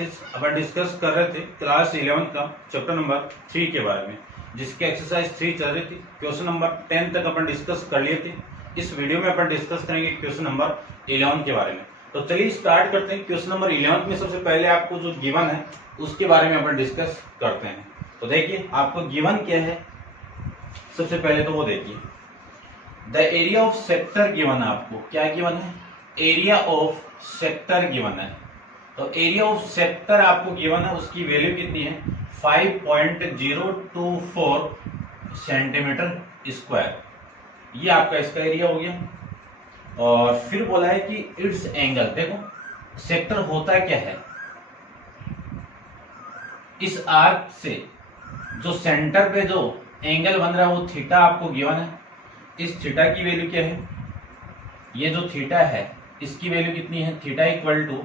Classes अपन discuss कर रहे थे क्लास 11 का चैप्टर नंबर 3 के बारे में, जिसकी एक्सरसाइज 3 चल रही थी। क्वेश्चन नंबर 10 तक अपन डिस्कस कर लिए थे। इस वीडियो में अपन डिस्कस करेंगे क्वेश्चन नंबर 11 के बारे में। तो चलिए स्टार्ट करते हैं। क्वेश्चन नंबर 11 में सबसे पहले आपको जो गिवन है उसके बारे में अपन डिस्कस करते हैं। तो देखिए आपको गिवन क्या है, सबसे पहले तो वो देखिए। The area of sector given है। आपको क्या गिवन है? एरिया ऑफ सेक्टर गिवन है। तो एरिया ऑफ सेक्टर आपको गिवन है, उसकी वैल्यू कितनी है? 5.024 सेंटीमीटर स्क्वायर। ये आपका इसका एरिया हो गया। और फिर बोला है कि इट्स एंगल। देखो सेक्टर होता क्या है, इस आर्क से जो सेंटर पे जो एंगल बन रहा है वो थीटा आपको गिवन है। इस थीटा की वैल्यू क्या है? ये जो थीटा है इसकी वैल्यू कितनी है? Theta equal to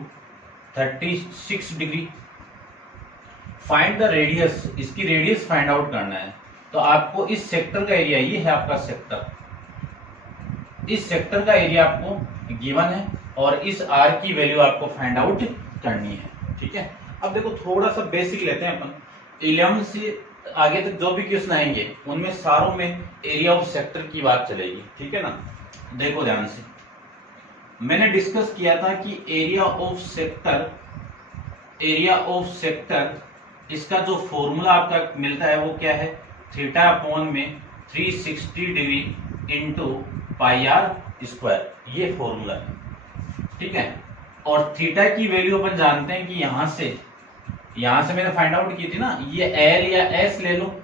36 degree. Find the radius, इसकी रेडियस फाइंड आउट करना है। तो आपको इस सेक्टर का एरिया, ये है आपका सेक्टर, इस सेक्टर का एरिया आपको गिवन है और इस आर की वैल्यू आपको फाइंड आउट करनी है। ठीक है, अब देखो थोड़ा सा बेसिक लेते हैं अपन। 11 से आगे तक जो भी क्वेश्चन आएंगे उनमें सारों में एरिया ऑफ सेक्टर की बात चलेगी। ठीक है ना, देखो ध्यान से। मैंने डिस्कस किया था कि एरिया ऑफ सेक्टर इसका जो फॉर्मूला आपका मिलता है वो क्या है? थीटा अपॉन में 360 degree into pi are square, ये फॉर्मूला है। ठीक है, और थीटा की वैल्यू अपन जानते हैं कि यहां से मैंने फाइंड आउट की थी ना, ये एल या एस ले लो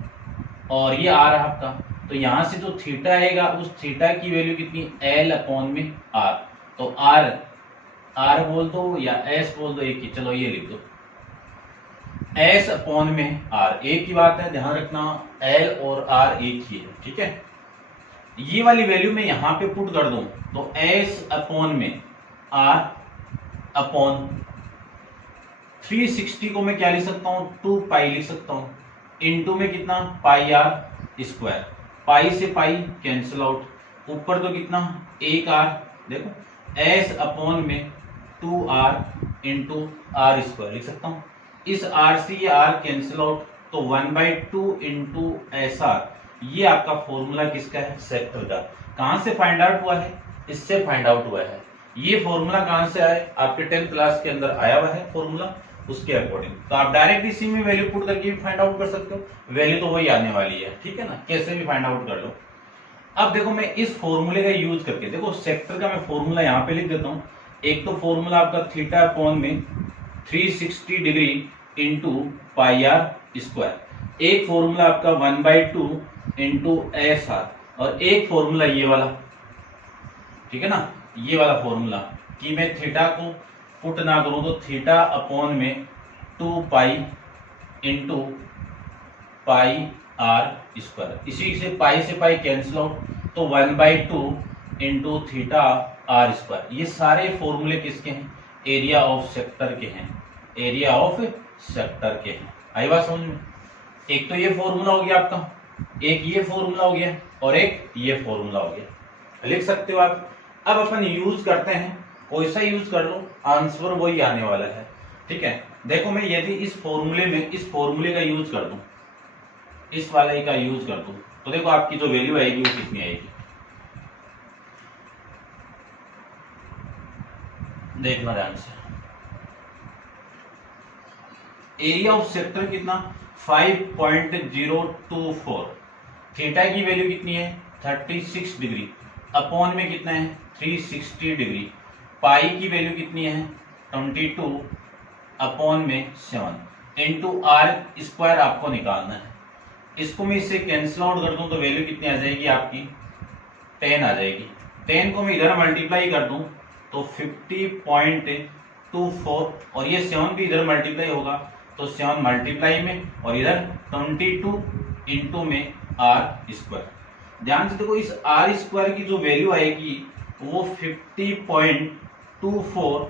और ये आर आपका। तो यहां से जो थीटा आएगा उस थीटा की वैल्यू कितनी? एल अपॉन में आर। तो आर बोल दो या एस बोल दो, एक ही, चलो ये लिख दो, एस अपॉन में आर। एक ही बात है, ध्यान रखना, एल और आर एक ही है। ठीक है, ये वाली वैल्यू मैं यहां पे पुट कर दूं तो एस अपॉन में आर अपॉन 360 को मैं क्या लिख सकता हूं? 2 पाई लिख सकता हूं। इनटू में कितना? पाई आर स्क्वायर। पाई से पाई कैंसिल आउट, ऊपर तो कितना? 1 आर। देखो एस अपॉन में 2 आर इंटू आर स्क्वायर लिख सकता हूं। इस आर से ये आर कैंसिल आउट, तो 1/2 इंटू एस आर। ये आपका फॉर्मूला किसका है? सेक्टर का। कहां से फाइंड आउट हुआ है? इससे फाइंड आउट हुआ है। ये फॉर्मूला कहां से आया? आपके 10th क्लास के अंदर आया हुआ है फॉर्मूला, उसके अकॉर्डिंग। तो आप डायरेक्ट इसी में वैल्यू पुट करके भी फाइंड आउट कर सकते हो, वैल्यू तो वही आने वाली है। ठीक है ना, कैसे भी फाइंड आउट कर लो। अब देखो मैं इस फॉर्मूले का यूज करके, देखो सेक्टर का मैं फॉर्मूला यहाँ पे लिख देता हूँ। एक तो फॉर्मूला आपका थीटा अपॉन में 360 degree into pi are square. एक फॉर्मूला आपका 1/2 इंटू एस आर, और एक फॉर्मूला ये वाला। ठीक है ना, ये वाला फॉर्मूला कि मैं थीटा को पुट ना करूं तो थीटा अपॉन में 2 pi into pi are square. इसी से पाई कैंसिल आउट, तो 1/2 इंटू थीटा आर स्क्वायर। ये सारे फॉर्मूले किसके हैं? एरिया ऑफ सेक्टर के हैं। एरिया ऑफ सेक्टर के हैं। आई बात समझ में? एक तो ये फॉर्मूला हो गया आपका, एक ये फॉर्मूला हो गया, और एक ये फॉर्मूला हो गया। लिख सकते हो आप। अब अपन यूज करते हैं, कोई सा यूज कर लो, आंसर वही आने वाला है। ठीक है, देखो मैं यदि इस फॉर्मूले का यूज कर दूं, इस वाले का यूज कर दूं, तो देखो आपकी जो वैल्यू आएगी वो कितनी आएगी, देखना ध्यान से। एरिया ऑफ सेक्टर कितना? 5.024। थीटा की वैल्यू कितनी है? 36 डिग्री। अपॉन में कितना है? 360 डिग्री। पाई की वैल्यू कितनी है? 22 अपॉन में 7 इंटू आर स्क्वायर आपको निकालना है। इसको मैं इससे कैंसिल आउट कर दूं तो वैल्यू कितनी आ जाएगी आपकी? 10 आ जाएगी। 10 को मैं इधर मल्टीप्लाई कर दूं तो 50.24, और ये 7 भी इधर मल्टीप्लाई होगा तो 7 मल्टीप्लाई में, और इधर 22 इंटू में आर स्क्वायर। ध्यान से देखो, इस आर स्क्वायर की जो वैल्यू आएगी वो 50.24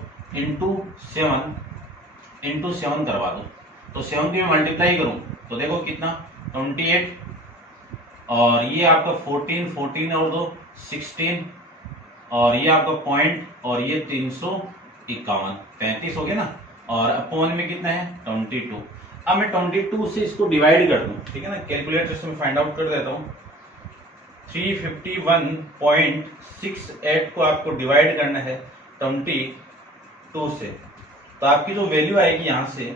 इंटू 7 करवा दो, तो 7 की मैं मल्टीप्लाई करूं तो देखो कितना? 28, और ये आपका 14 और 2 16, और ये आपका पॉइंट, और ये 351, 35 हो गया ना। और अपॉन में कितना है 22। अब मैं 22 से इसको डिवाइड कर दूं, ठीक है ना, कैलकुलेटर से मैं फाइंड आउट कर देता हूं। 351.68 को आपको डिवाइड करना है 22 से, तो आपकी जो वैल्यू आएगी यहां से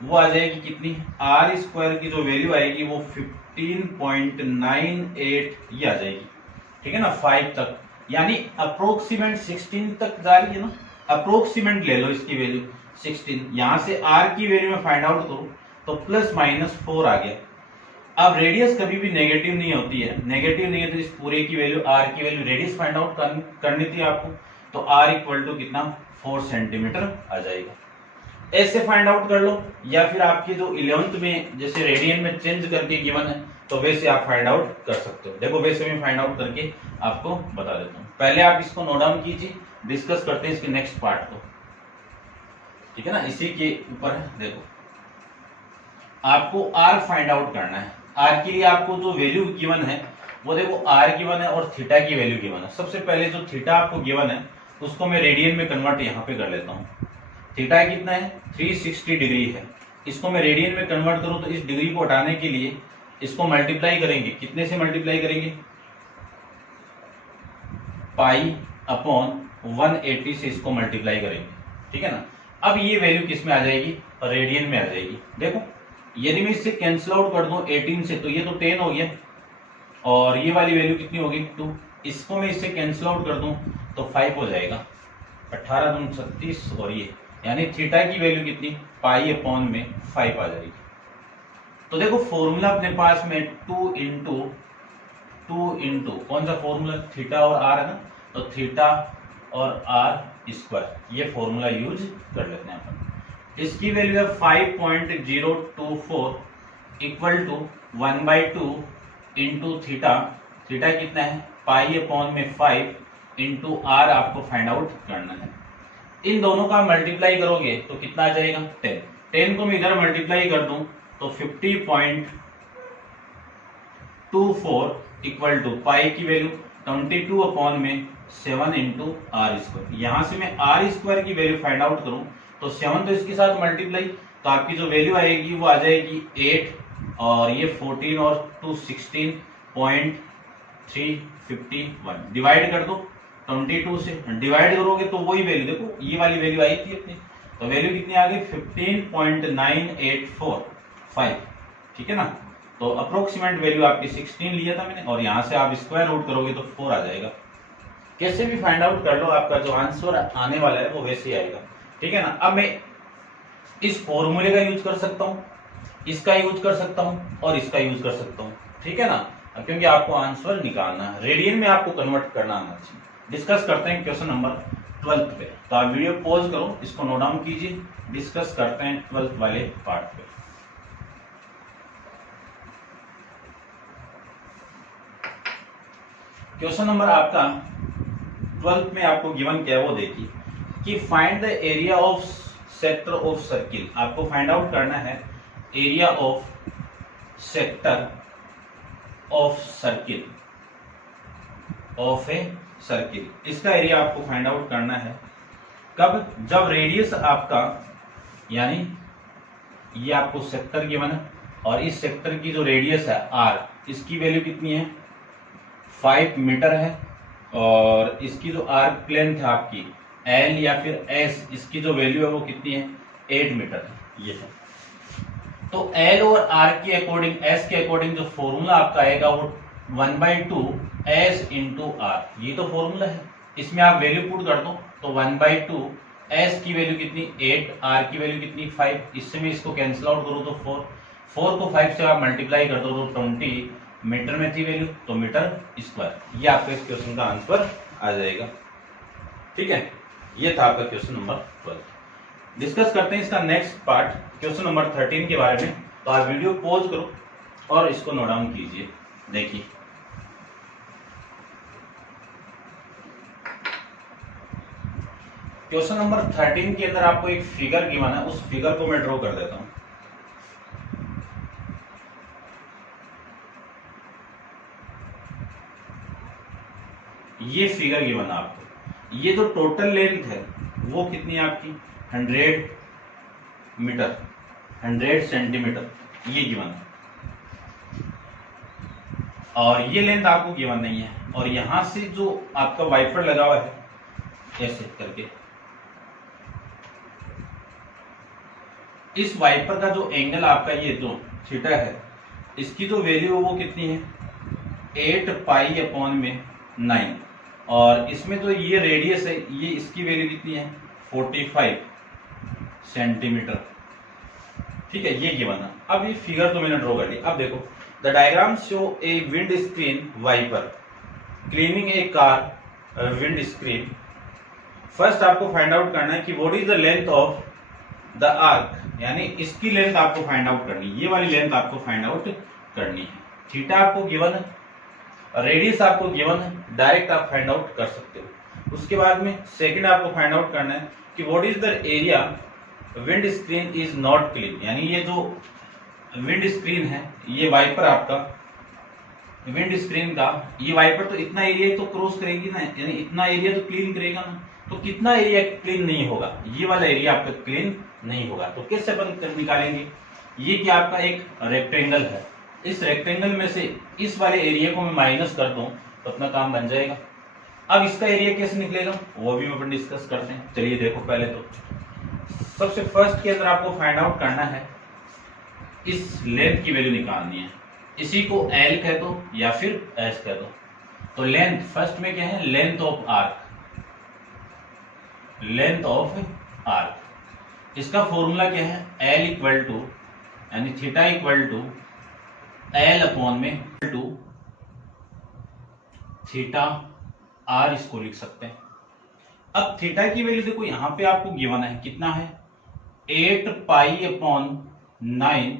वो आ जाएगी कितनी, आर स्क्वायर की जो वैल्यू आएगी वो 15.98 ये आ जाएगी, ठीक है ना, 5 तक, यानी अप्रोक्सीमेट 16 तक जा रही है ना, अप्रोक्सीमेट ले लो इसकी वैल्यू 16। यहां से आर की वैल्यू में फाइंड आउट करूं तो +-4 आ गया। अब रेडियस कभी भी नेगेटिव नहीं होती है, नेगेटिव नहीं है तो इस पूरे की वैल्यू आर की वैल्यू रेडियस फाइंड आउट करनी थी आपको, तो आर इक्वल टू कितना 4 सेंटीमीटर आ जाएगा। ऐसे फाइंड आउट कर लो, या फिर आपके जो 11th में जैसे रेडियन में चेंज करके गिवन है तो वैसे आप फाइंड आउट कर सकते हो। देखो वैसे मैं फाइंड आउट करके आपको बता देता हूँ। पहले आप इसको नोट डाउन कीजिए, डिस्कस करते हैं इसके नेक्स्ट पार्ट को, ठीक है ना। इसी के ऊपर देखो आपको आर फाइंड आउट करना है। आर के लिए आपको जो वैल्यू गिवन है वो देखो आर गिवन है और थीटा की वैल्यू गिवन है। सबसे पहले जो थीटा आपको गिवन है उसको मैं रेडियन में कन्वर्ट यहाँ पे कर लेता हूँ। थीटा कितना है 360 डिग्री है, इसको मैं रेडियन में कन्वर्ट करूं तो इस डिग्री को हटाने के लिए इसको मल्टीप्लाई करेंगे, कितने से मल्टीप्लाई करेंगे, पाई/180 से इसको मल्टीप्लाई करेंगे, ठीक है ना। अब ये वैल्यू किस में आ जाएगी, रेडियन में आ जाएगी। देखो यदि मैं इससे कैंसिल आउट कर दूं 18 से तो ये तो 10 हो गया, और ये वाली वैल्यू कितनी होगी 2, इसको मैं इससे कैंसिल आउट कर दूं तो 5 हो जाएगा, 18 दूनी 36, और ये यानी थीटा की वैल्यू कितनी पाई/5 आ जाएगी। तो देखो फॉर्मूला अपने पास में 2 इंटू कौन सा फॉर्मूला, थीटा और आर है ना, तो थीटा और आर स्क्वायर, ये फॉर्मूला यूज कर लेते हैं अपन। इसकी वैल्यू है 5.024 equal to 1/2 into theta, theta कितना है पाई/5 इंटू आर आपको फाइंड आउट करना है। इन दोनों का मल्टीप्लाई करोगे तो कितना आ जाएगा 10, 10 को मैं इधर मल्टीप्लाई कर दूं तो 50.24 इक्वल टू पाई की वैल्यू 22/7 इंटू आर स्क्वायर। यहां से मैं आर स्क्वायर की वैल्यू फाइंड आउट करूं तो 7 तो इसके साथ मल्टीप्लाई, तो आपकी जो वैल्यू आएगी वो आ जाएगी 8, और ये 14 और 2 16.351 डिवाइड कर दो 22 से, डिवाइड करोगे तो वही वैल्यू, देखो ये वाली वैल्यू आई थी अपनी, तो वैल्यू कितनी आ गई 15.9845, ठीक है ना। तो अप्रोक्सीमेट वैल्यू आपकी 16 लिया था मैंने, और यहां से आप स्क्वायर आउट करोगे तो 4 आ जाएगा। कैसे भी फाइंड आउट कर लो, आपका जो आंसर आने वाला है वो वैसे ही आएगा, ठीक है ना। अब मैं इस फॉर्मूले का यूज कर सकता हूं, इसका यूज कर सकता हूं और इसका यूज कर सकता हूं, ठीक है ना, क्योंकि आपको आंसर निकालना है, रेडियन में आपको कन्वर्ट करना आना चाहिए। डिस्कस करते हैं क्वेश्चन नंबर 12 पे, तो आप वीडियो पॉज करो, इसको नोट डाउन कीजिए, डिस्कस करते हैं 12 वाले पार्ट पे। क्वेश्चन नंबर आपका 12 में आपको गिवन क्या है वो देखिए कि find the area of sector of circle. आपको फाइंड आउट करना है area of sector of circle of a circle. इसका एरिया आपको फाइंड आउट करना है कब, जब रेडियस आपका, यानी ये आपको सेक्टर गिवन है और इस सेक्टर की जो रेडियस है आर, इसकी वैल्यू कितनी है 5 मीटर है, और इसकी जो आर्क लेंथ है आपकी एल या फिर एस, इसकी जो वैल्यू है वो कितनी है 8 मीटर है, ये है। तो एल और आर के अकॉर्डिंग, एस के अकॉर्डिंग जो फॉर्मूला आपका आएगा वो 1/2 एस इंटू आर, ये तो फॉर्मूला है, इसमें आप वैल्यू पुट कर दो तो 1/2 एस की वैल्यू कितनी 8, आर की वैल्यू कितनी 5, इससे मैं इसको कैंसिल आउट करूँ तो 4 को 5 से आप मल्टीप्लाई कर दो तो 20 मीटर में थी वैल्यू, तो मीटर स्क्वायर, ये आपका इस क्वेश्चन का आंसर आ जाएगा, ठीक है। ये था आपका क्वेश्चन नंबर 12। डिस्कस करते हैं इसका नेक्स्ट पार्ट क्वेश्चन नंबर 13 के बारे में, तो आप वीडियो पॉज करो और इसको नोट डाउन कीजिए। देखिए क्वेश्चन नंबर 13 के अंदर आपको एक फिगर गिवन है, उस फिगर को मैं ड्रॉ कर देता हूं। ये फिगर गिवन है आपको, ये जो टोटल लेंथ है वो कितनी है आपकी 100 मीटर, 100 सेंटीमीटर, ये गिवन है। और ये लेंथ आपको गिवन नहीं है। और यहां से जो आपका वाइपर लगा हुआ है ऐसे करके, इस वाइपर का जो एंगल आपका ये जो थीटा है, इसकी जो वैल्यू है वो कितनी है, 8 पाई अपॉन में 9। और इसमें जो ये रेडियस है, ये इसकी वैल्यू कितनी है, 45 सेंटीमीटर। ठीक है, ये गिवन है। अब ये फिगर तो मैंने ड्रॉ कर ली। अब देखो, the diagram show a windscreen wiper cleaning a car windscreen. First आपको फाइंड आउट करना है कि what is the length of the arc, यानी इसकी लेंथ आपको फाइंड आउट करनी है, ये वाली लेंथ आपको फाइंड आउट करनी है। थीटा आपको गिवन है, रेडियस आपको गिवन है, डायरेक्ट आप फाइंड आउट कर सकते हो। उसके बाद में सेकंड आपको फाइंड आउट करना है कि what is the area wind screen is not clean, यानी ये जो विंड स्क्रीन है, ये वाइपर आपका विंड स्क्रीन का, ये वाइपर तो इतना एरिया तो क्रॉस करेगी ना, यानी इतना एरिया तो क्लीन करेगा ना। तो कितना एरिया क्लीन नहीं होगा, ये वाला एरिया आपका क्लीन नहीं होगा। तो कैसे अपन निकालेंगे, ये क्या आपका एक रेक्टेंगल है, इस रेक्टेंगल में से इस वाले एरिया को मैं माइनस कर दूं तो अपना काम बन जाएगा। अब इसका एरिया कैसे निकलेगा वो भी अपन डिस्कस करते हैं। चलिए देखो, पहले तो सबसे फर्स्ट के अंदर आपको फाइंड आउट करना है, इस लेंथ की वैल्यू निकालनी है। इसी को L कह दो या फिर S कह दो। तो लेंथ फर्स्ट में क्या है, length of arc, length of arc. इसका फॉर्मूला क्या है, L इक्वल टू, यानी theta equal to L upon में टू थीटा R, इसको लिख सकते हैं। अब थीटा की वैल्यू देखो, यहां पे आपको गिवन है कितना है, 8 पाई अपॉन 9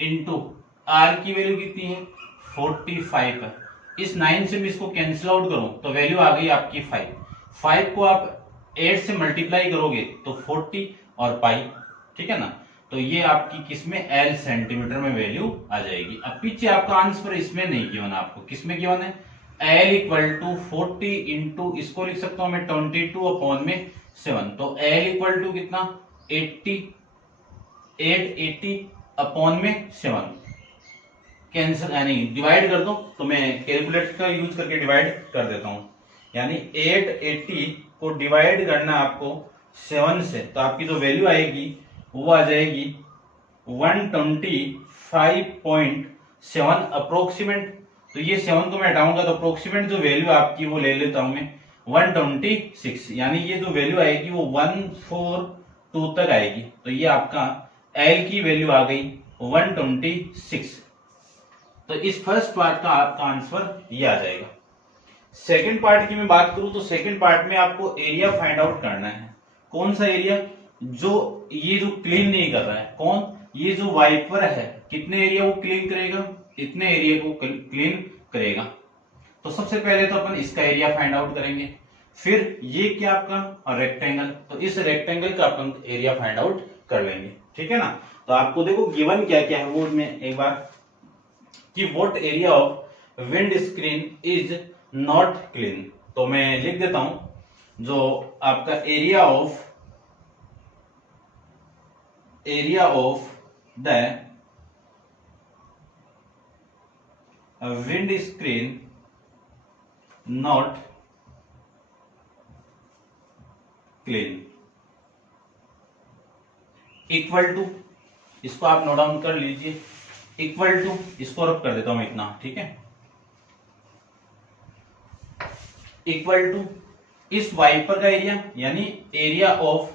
इंटू R की वैल्यू कितनी है, 45 है। इस 9 से मैं इसको कैंसिल आउट करूं तो वैल्यू आ गई आपकी 5 को आप 8 से मल्टीप्लाई करोगे तो 40 और पाई, ठीक है ना। तो ये आपकी किसमें, L सेंटीमीटर में वैल्यू आ जाएगी। अब पीछे आपका आंसर इसमें नहीं गिवन, आपको किसमें गिवन है, L इक्वल टू 40 इंटू, इसको लिख सकता हूं मैं 22 अपॉन में 7। तो L इक्वल टू कितना, 80 अपॉन में 7। कैंसिल यानी डिवाइड कर दो, तो मैं कैलकुलेटर का यूज करके डिवाइड कर देता हूं। यानी 880 को डिवाइड करना आपको 7 से, तो आपकी जो वैल्यू आएगी वो आ जाएगी 125.7 अप्रोक्सीमेट। तो ये 7 को मैं हटाऊंगा तो अप्रोक्सीमेट जो वैल्यू आपकी वो ले लेता हूं मैं 126, यानी ये जो वैल्यू आएगी वो 142 तक आएगी। तो ये आपका L की वैल्यू आ गई 126। तो इस फर्स्ट पार्ट का आपका आंसर ये आ जाएगा। सेकंड पार्ट की मैं बात करूं तो सेकंड पार्ट में आपको एरिया फाइंड आउट करना है। कौन सा एरिया, जो ये जो क्लीन नहीं कर रहा है, कौन, ये जो वाइपर है, कितने एरिया वो क्लीन करेगा, इतने एरिया को क्लीन करेगा। तो सबसे पहले तो अपन इसका एरिया फाइंड आउट करेंगे, फिर ये क्या आपका रेक्टेंगल, तो इस रेक्टेंगल का अपन एरिया फाइंड आउट कर लेंगे, ठीक है ना। तो आपको देखो गिवन क्या क्या है वो मैं एक बार, कि what area of windscreen is not clean. तो मैं लिख देता हूं, जो आपका area of the windscreen not clean equal to, इसको आप नोट डाउन कर लीजिए, इक्वल टू, इसको रब कर देता हूं मैं इतना, ठीक है, इक्वल टू इस वाइपर का एरिया, यानी एरिया ऑफ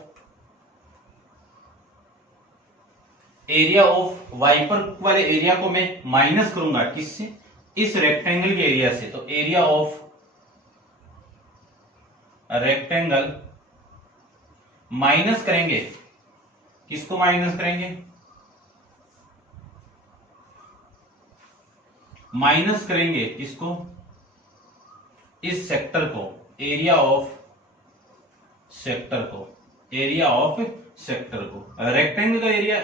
वाइपर वाले एरिया को मैं माइनस करूंगा किससे, इस रेक्टेंगल के एरिया से। तो एरिया ऑफ रेक्टेंगल माइनस करेंगे, किसको माइनस करेंगे, माइनस करेंगे किसको, इस सेक्टर को, एरिया ऑफ सेक्टर को, एरिया ऑफ सेक्टर को, रेक्टेंगल का area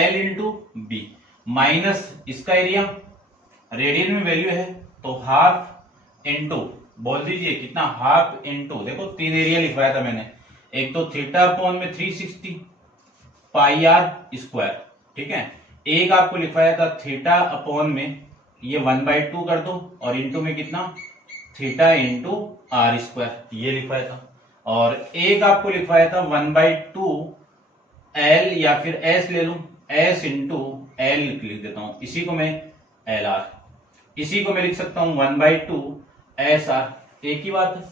L into B, minus इसका एरिया, रेडियन में वैल्यू है तो हाफ इंटू, बोल दीजिए कितना, हाफ इंटू, देखो 3 एरिया लिखवाया था मैंने, एक तो थीटा अपॉन में 360 पाई आर स्क्वायर। ठीक है, एक आपको लिखवाया था थीटा अपॉन में ये 1/2 कर दो और इंटू में कितना थीटा इंटू आर स्क्वायर ये लिखवाया था, और एक आपको लिखवाया था 1/2 एल या फिर एस ले लूं, एस इंटू एल लिख देता हूं, इसी को मैं एल आर, इसी को मैं लिख सकता हूं 1/2 एस आर। एक ही बात है,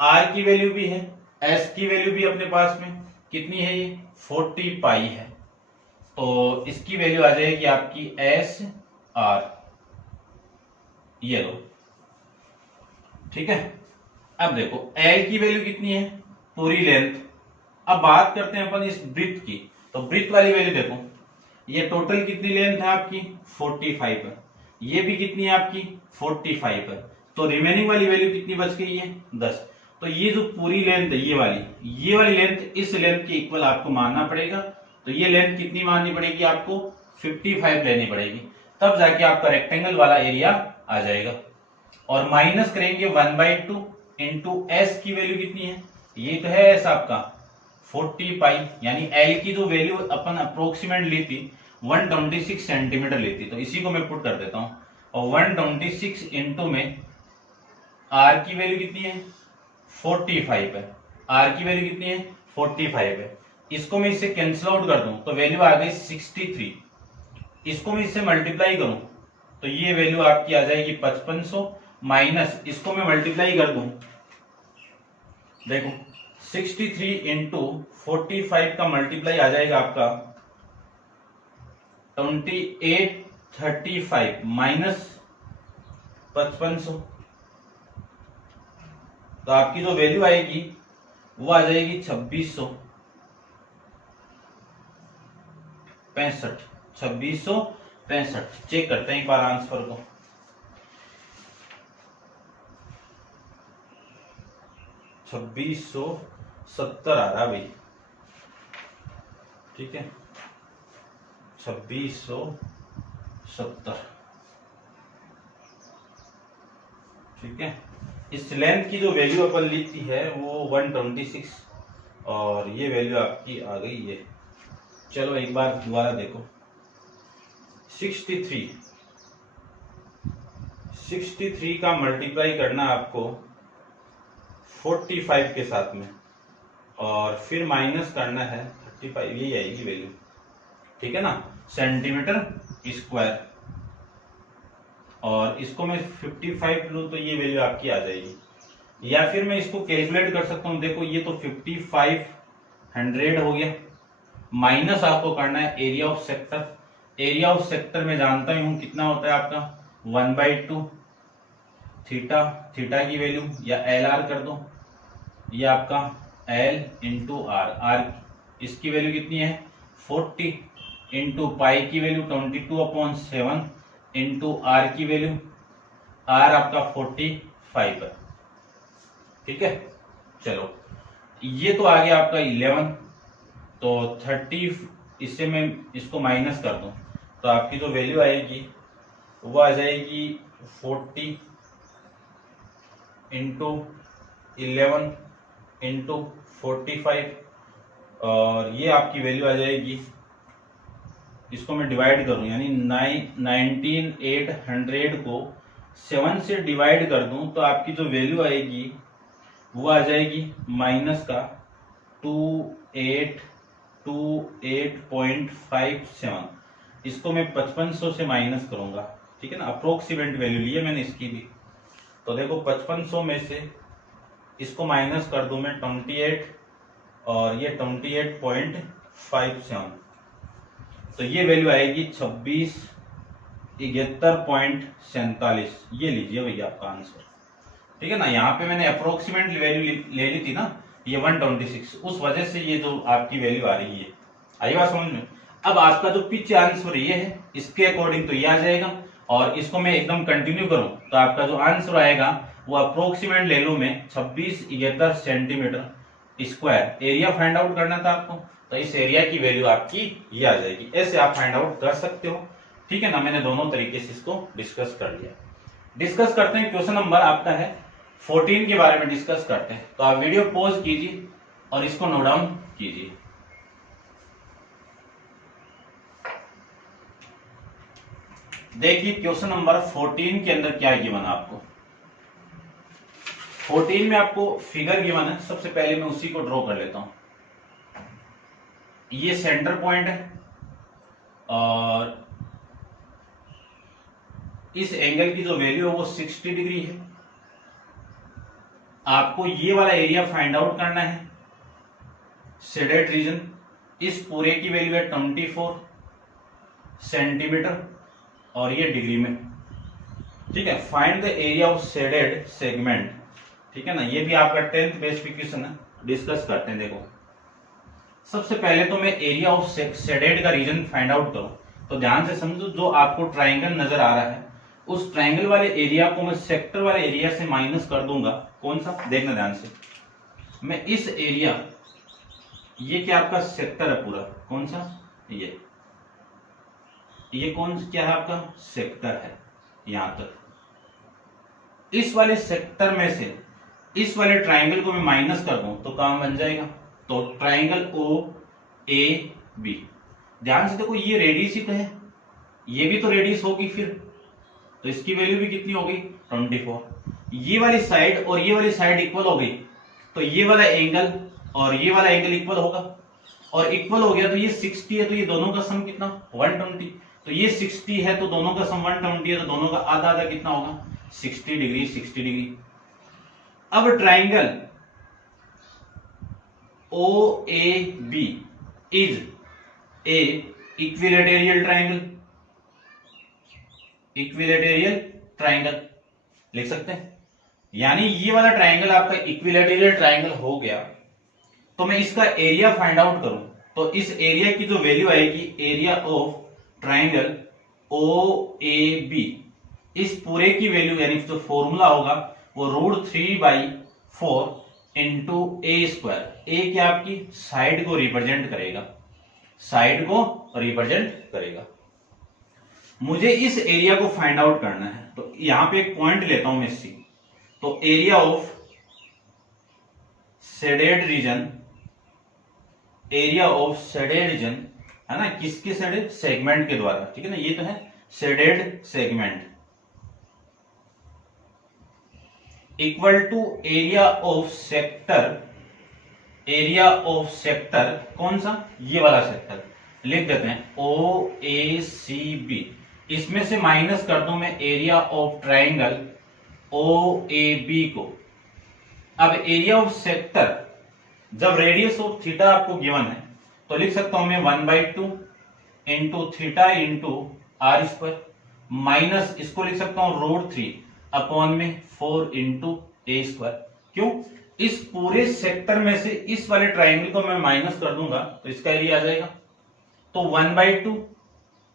आर की वैल्यू भी है, एस की वैल्यू भी अपने पास में कितनी है, ये 40 पाई है, तो इसकी वैल्यू आ जाएगी आपकी एस आर, ये लो। ठीक है, अब देखो एल की वैल्यू कितनी है, पूरी लेंथ। अब बात करते हैं अपन इस ब्रीथ की, तो ब्रीथ वाली वैल्यू देखो, ये टोटल कितनी लेंथ है आपकी 45 है, ये भी कितनी है आपकी 45 है, तो रिमेनिंग वाली वैल्यू कितनी बच गई है 10। तो ये जो पूरी लेंथ है ये वाली लेंथ इस लेंथ के इक्वल आपको मानना पड़ेगा, तो ये लेंथ कितनी माननी पड़ेगी आपको 55 लेनी पड़ेगी, तब जाके आपका रेक्टेंगल वाला एरिया आ जाएगा। और माइनस करेंगे 1/2 इंटू एस की वैल्यू कितनी है, ये तो है एस आपका 40 पाई, यानी एल की जो वैल्यू अपन अप्रोक्सीमेट ली थी 126 सेंटीमीटर ली थी, तो इसी को मैं पुट कर देता हूं, और 126 इंटू में आर की वैल्यू कितनी है 45 है, आर की वैल्यू कितनी है 45 है, इसको मैं इससे कैंसिल आउट कर दूं तो वैल्यू आ गई 63, इसको मैं इससे मल्टीप्लाई करूं तो ये वैल्यू आपकी आ जाएगी 5500, माइनस इसको मैं मल्टीप्लाई कर दूं, देखो 63 इंटू 45 का मल्टीप्लाई आ जाएगा आपका 2835 माइनस 5500, तो आपकी जो वैल्यू आएगी वो आ जाएगी 2665। चेक करते हैं एक बार आंसर को, 2670 आ रहा भाई। ठीक है, 2670। ठीक है, इस लेंथ की जो वैल्यू अपन लिखती है वो 126 और ये वैल्यू आपकी आ गई है। चलो एक बार दोबारा देखो, 63 का मल्टीप्लाई करना आपको 45 के साथ में और फिर माइनस करना है 35, यही आएगी वैल्यू। ठीक है ना, सेंटीमीटर स्क्वायर, और इसको मैं 55 लूं तो ये वैल्यू आपकी आ जाएगी, या फिर मैं इसको कैलकुलेट कर सकता हूं, देखो ये तो 5500 हो गया, माइनस आपको करना है area of sector, area of sector में जानता ही हूं कितना होता है आपका 1/2 थीटा, थीटा की वैल्यू या एल आर कर दो, ये आपका एल इंटू आर, आर इसकी वैल्यू कितनी है 40 इंटू पाई की वैल्यू 22/7 इंटू आर की वैल्यू, आर आपका 45 है। ठीक है, चलो ये तो आ गया आपका 11, तो 30 इससे मैं इसको माइनस कर दूं तो आपकी जो वैल्यू आएगी वो आ जाएगी 40 इंटू 11 इंटू 45, और ये आपकी वैल्यू आ जाएगी, इसको मैं डिवाइड करूं यानी 19800 को 7 से डिवाइड कर दूं तो आपकी जो वैल्यू आएगी वो आ जाएगी माइनस का 2828.57, इसको मैं 5500 से माइनस करूंगा। ठीक है ना, अप्रोक्सीमेट वैल्यू ली है मैंने इसकी भी, तो देखो 5500 में से इसको माइनस कर दूं मैं 28 और ये 28.57, तो ये वैल्यू आएगी 2671.47, ये लीजिए भैया आपका आंसर। ठीक है ना, यहाँ पे मैंने अप्रोक्सीमेट वैल्यू ले ली थी ना ये 126, उस वजह से ये जो आपकी वैल्यू आ रही है, आई बात समझ में। अब आपका जो पिच आंसर ये है इसके अकॉर्डिंग तो ये आ जाएगा, और इसको मैं एकदम कंटिन्यू करूं तो आपका जो आंसर आएगा वो अप्रोक्सीमेट ले लूं मैं 2671 centimetre square. Area find out करना था आपको, तो इस एरिया की वैल्यू आपकी ये आ जाएगी, ऐसे आप फाइंड आउट कर सकते हो। ठीक है ना, मैंने दोनों तरीके से इसको डिस्कस कर लिया। डिस्कस करते हैं, क्वेश्चन नंबर आपका है 14 के बारे में डिस्कस करते हैं, तो आप वीडियो पॉज कीजिए और इसको नोट डाउन कीजिए। देखिए क्वेश्चन नंबर 14 के अंदर क्या गिवन है आपको। 14 में आपको फिगर गिवन है। सबसे पहले मैं उसी को ड्रॉ कर लेता हूं। ये सेंटर पॉइंट है और इस एंगल की जो वैल्यू है वो 60 डिग्री है। आपको ये वाला एरिया फाइंड आउट करना है, शेडेड रीजन। इस पूरे की वैल्यू है 24 सेंटीमीटर और ये डिग्री में। ठीक है, find the area of shaded segment. ठीक है ना, ये भी आपका 10th बेस पे क्वेश्चन है, डिस्कस करते हैं। देखो सबसे पहले तो मैं एरिया ऑफ शेडेड का रीजन फाइंड आउट करूं तो ध्यान से समझो, जो आपको ट्राइंगल नजर आ रहा है उस ट्राइंगल वाले एरिया को मैं सेक्टर वाले एरिया से माइनस कर दूंगा। कौन सा, देखना ध्यान से। मैं इस एरिया, ये क्या आपका सेक्टर है पूरा, कौन सा, ये कौन क्या है आपका सेक्टर है। यहां तक इस वाले सेक्टर में से इस वाले ट्राइंगल को मैं माइनस कर दूं तो काम बन जाएगा। तो ट्राइंगल ओ ए बी, ध्यान से देखो ये रेडियस ही तो है, ये भी तो रेडियस होगी फिर, तो इसकी वैल्यू भी कितनी होगी 24। ये वाली साइड और ये वाली साइड इक्वल हो गई तो ये वाला एंगल और ये वाला एंगल इक्वल होगा, और इक्वल हो गया तो ये 60 है तो ये दोनों का सम कितना 120। तो ये 60 है तो दोनों का सम 120 है तो दोनों का आधा आधा कितना होगा 60 डिग्री 60 डिग्री। अब triangle O A B is A equilateral triangle, equilateral triangle लिख सकते हैं। यानी ये वाला ट्राइंगल आपका इक्विलेटेरियल ट्राइंगल हो गया। तो मैं इसका एरिया फाइंड आउट करूं तो इस एरिया की जो वैल्यू आएगी, area of triangle O A B, इस पूरे की वैल्यू यानी जो फॉर्मूला होगा वो √3/4 इंटू ए स्क्वायर। ए क्या आपकी साइड को रिप्रेजेंट करेगा, साइड को रिप्रेजेंट करेगा। मुझे इस एरिया को फाइंड आउट करना है तो यहां पे एक पॉइंट लेता हूं मैं सी। तो area of shaded region, area of shaded region है ना, किसके शेडेड, सेगमेंट के द्वारा। ठीक है ना, ये तो है shaded segment, equal to area of sector, area of sector कौन सा, ये वाला सेक्टर लिख देते हैं ओ ए सी बी। इसमें से माइनस कर दूं मैं area of triangle O A B को। अब एरिया ऑफ सेक्टर, जब रेडियस ऑफ थीटा आपको गिवन है तो लिख सकता हूं मैं 1/2 into theta into r square, minus इसको लिख सकता हूं √3/4 इंटू ए स्क्वायर। क्यों, इस पूरे सेक्टर में से इस वाले ट्राइंगल को मैं माइनस कर दूंगा तो इसका एरिया आ जाएगा। तो 1/2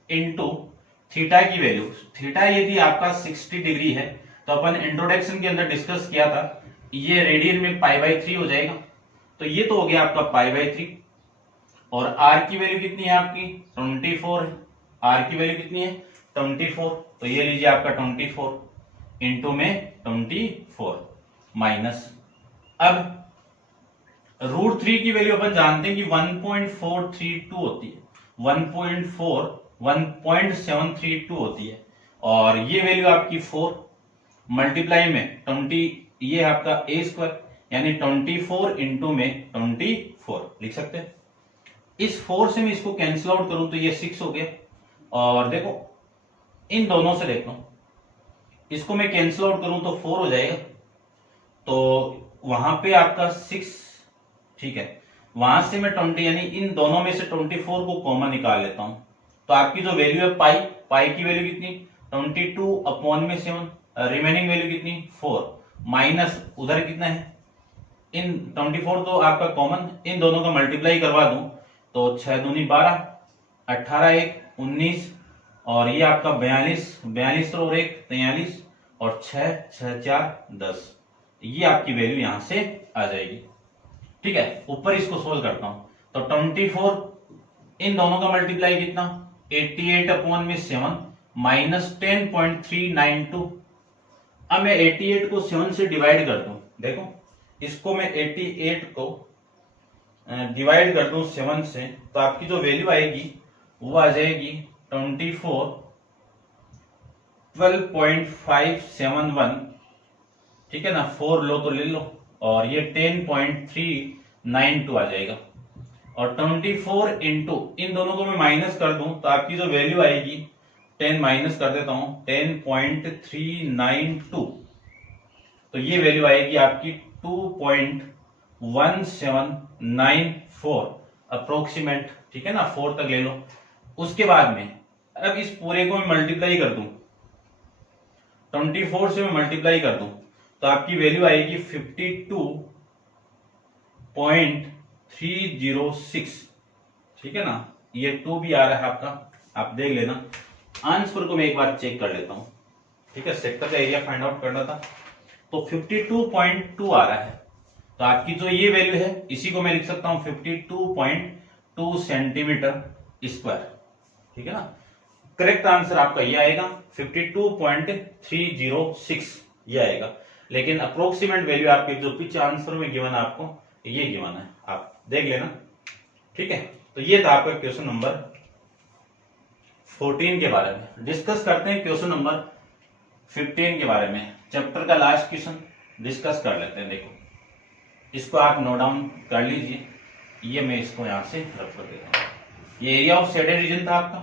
इंटू थीटा की वैल्यू, थीटा यदि आपका 60 डिग्री है तो अपन इंट्रोडक्शन के अंदर डिस्कस किया था ये रेडियन में π/3 हो जाएगा। तो ये तो हो गया आपका π/3। और आर की वैल्यू कितनी है आपकी 24 है, आर की वैल्यू कितनी है 24। तो ये लीजिए आपका 24 इंटू में 24 माइनस, अब √3 की वैल्यू अपन जानते हैं कि 1.432 होती है, 1.732 होती है, और ये वैल्यू आपकी 4 मल्टीप्लाई में 20, ये आपका ए स्क्वायर यानी 24 इंटू में 24 लिख सकते हैं। इस 4 से मैं इसको कैंसिल आउट करूं तो ये 6 हो गया, और देखो इन दोनों से देख लो, इसको मैं कैंसिल आउट करूं तो 4 हो जाएगा, तो वहां पे आपका 6, ठीक है, वहां से मैं 20 यानी इन दोनों में से 24 को कॉमन निकाल लेता हूं तो आपकी जो वैल्यू है पाई की वैल्यू कितनी 22/7, रिमेनिंग वैल्यू कितनी 4, माइनस उधर कितना है इन 24 तो आपका कॉमन, इन दोनों का मल्टीप्लाई करवा दूं तो 6 दूनी 12, 18 1 19, और ये आपका 42 और 1 43, और 6 6 4 10, ये आपकी वैल्यू यहां से आ जाएगी। ठीक है, ऊपर इसको सोल्व करता हूं तो 24 इन दोनों का मल्टीप्लाई कितना 88/7 माइनस 10.392। अब मैं 88 को 7 से डिवाइड कर दूं, देखो इसको मैं 88 को डिवाइड कर दूं 7 से तो आपकी जो वैल्यू आएगी वो आ जाएगी 24 12.571, ठीक है ना, 4 लो तो ले लो, और ये 10.392 आ जाएगा। और 24 इंटू, इन दोनों को मैं माइनस कर दूं तो आपकी जो वैल्यू आएगी, 10 माइनस कर देता हूं, 10.392, तो ये वैल्यू आएगी आपकी 2.1794 अप्रोक्सीमेट, ठीक है ना, 4 तक ले लो। उसके बाद में अब इस पूरे को मैं मल्टीप्लाई कर दूं, 24 से मैं मल्टीप्लाई कर दूं तो आपकी वैल्यू आएगी 52.306, ठीक है ना, ये 2 भी आ रहा है आपका, आप देख लेना। आंसर को मैं एक बार चेक कर लेता हूं, ठीक है, सेक्टर का एरिया फाइंड आउट करना था, तो 52.2 आ रहा है, तो आपकी जो ये वैल्यू है इसी को मैं लिख सकता हूं 52.2 सेंटीमीटर स्क्वायर, ठीक है ना। करेक्ट आंसर आपका ये आएगा 52.306 ये आएगा, लेकिन अप्रोक्सीमेट वैल्यू आपके जो पीछे आंसर में गिवन है आपको ये गिवन है, आप देख लेना, ठीक है। तो ये था आपका क्वेश्चन नंबर 14 के बारे में। डिस्कस करते हैं क्वेश्चन नंबर 15 के बारे में, चैप्टर का लास्ट क्वेश्चन डिस्कस कर लेते हैं। देखो इसको आप नोट डाउन कर लीजिए, ये मैं इसको यहां से रख कर देता हूं। ये एरिया ऑफ शेडेड रीजन था आपका,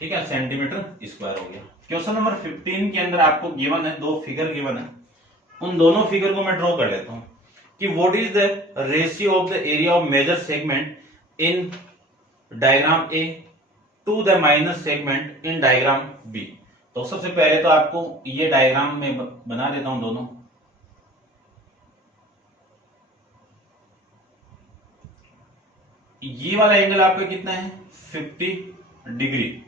ठीक है, सेंटीमीटर स्क्वायर हो गया। क्वेश्चन नंबर 15 के अंदर आपको गिवन है, दो फिगर गिवन है, उन दोनों फिगर को मैं ड्रॉ कर लेता हूं कि what is the ratio of the area of major segment in diagram A to the minor segment in diagram B. तो सबसे पहले तो आपको ये डायग्राम में बना देता हूं दोनों। ये वाला एंगल आपका कितना है 50 डिग्री,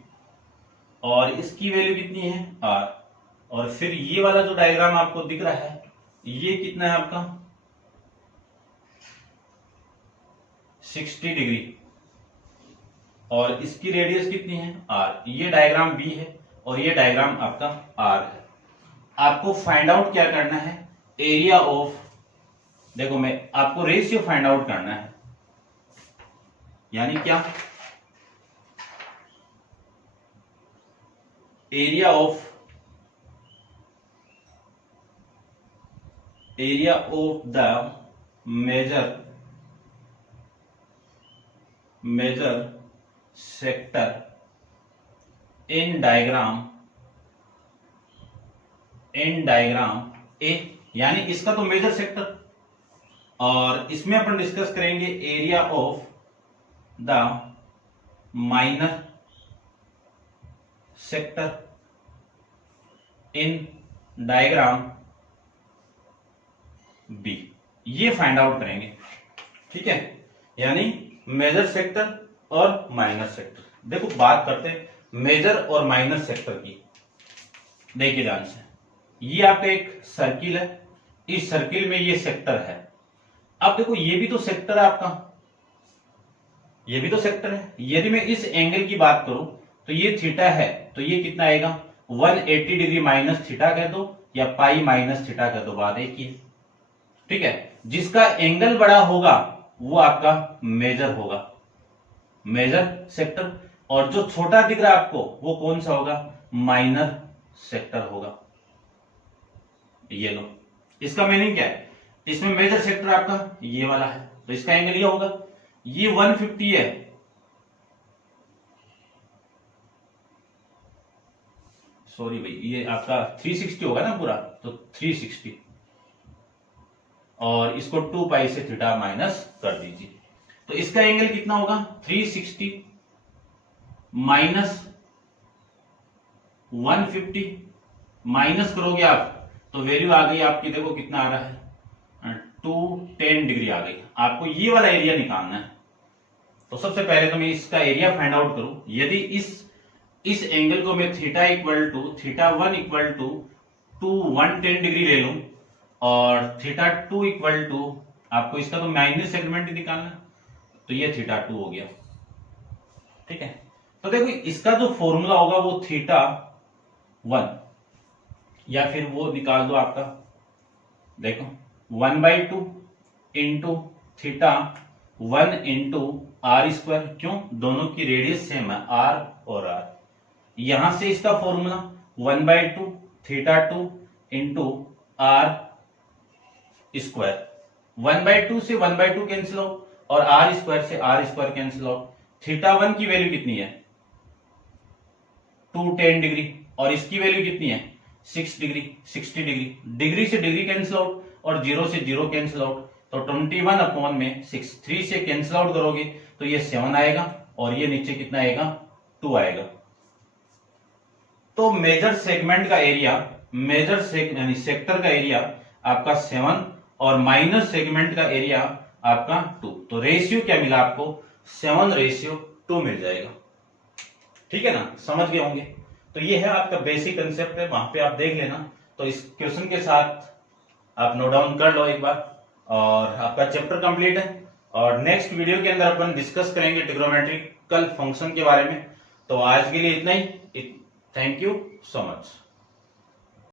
और इसकी वैल्यू कितनी है r, और फिर ये वाला जो डायग्राम आपको दिख रहा है ये कितना है आपका 60 डिग्री, और इसकी रेडियस कितनी है r। ये डायग्राम b है और ये डायग्राम आपका r है। आपको फाइंड आउट क्या करना है, एरिया ऑफ, देखो मैं आपको रेशियो फाइंड आउट करना है, यानी क्या, area of the major sector in diagram A, यानी इसका तो मेजर सेक्टर, और इसमें अपन डिस्कस करेंगे area of the minor sector in diagram B, ये फाइंड आउट करेंगे, ठीक है, यानी मेजर सेक्टर और माइनर सेक्टर। देखो बात करते हैं मेजर और माइनर सेक्टर की, देखिए ध्यान से, ये आपका एक सर्किल है, इस सर्किल में ये सेक्टर है। अब देखो ये भी तो सेक्टर है आपका, ये भी तो सेक्टर है। यदि मैं इस एंगल की बात करूं तो ये थीटा है, तो ये कितना आएगा 180 डिग्री माइनस थीटा कह दो या पाई माइनस थीटा कह दो, बात एक ही है, ठीक है। जिसका एंगल बड़ा होगा वो आपका मेजर होगा, मेजर सेक्टर, और जो छोटा दिख रहा है आपको वो कौन सा होगा, माइनर सेक्टर होगा। ये लो, इसका मीनिंग क्या है, इसमें मेजर सेक्टर आपका ये वाला है, तो इसका एंगल ये होगा, ये 150 है, सॉरी भाई, ये आपका 360 होगा ना पूरा, तो 360, और इसको 2 पाई से थीटा माइनस कर दीजिए, तो इसका एंगल कितना होगा 360 माइनस 150, माइनस करोगे आप तो वैल्यू आ गई आपकी, देखो कितना आ रहा है 210 डिग्री आ गई। आपको ये वाला एरिया निकालना है, तो सबसे पहले तो मैं इसका एरिया फाइंड आउट करूं। यदि इस एंगल को मैं theta equal to theta 1 equal to 110 degree ले लूं, और थीटा 2 इक्वल टू, आपको इसका तो माइनस सेगमेंट निकालना, तो ये थीटा 2 हो गया, ठीक है। तो देखो इसका जो फॉर्मूला होगा वो थीटा 1, या फिर वो निकाल दो आपका, देखो 1/2 into theta 1 into r square, क्यों, दोनों की रेडियस सेम है r और r। यहां से इसका formula 1/2 theta 2 into r square. 1/2 से 1/2 कैंसिल आउट और आर स्क्वायर से r square cancel out. Theta 1 की वैल्यू कितनी है 210 डिग्री और इसकी वैल्यू कितनी है 6 डिग्री 60 डिग्री। डिग्री से डिग्री कैंसिल आउट और 0 से 0 कैंसिल आउट, तो 21 अपॉन में 6, 3 से कैंसिल आउट करोगे तो ये 7 आएगा और ये नीचे कितना आएगा 2 आएगा। तो मेजर सेगमेंट का एरिया, मेजर यानी सेक्टर का एरिया आपका 7 और माइनर सेगमेंट का एरिया आपका 2। तो रेशियो क्या मिला आपको 7:2 मिल जाएगा। ठीक है ना, समझ गए होंगे। तो ये है आपका बेसिक कंसेप्ट है, वहां पे आप देख लेना। तो इस क्वेश्चन के साथ आप नोट डाउन कर लो एक बार और आपका चैप्टर कंप्लीट है। और नेक्स्ट वीडियो के अंदर अपन डिस्कस करेंगे ट्रिग्नोमेट्रिकल फंक्शन के बारे में। तो आज के लिए इतना ही। Thank you so much.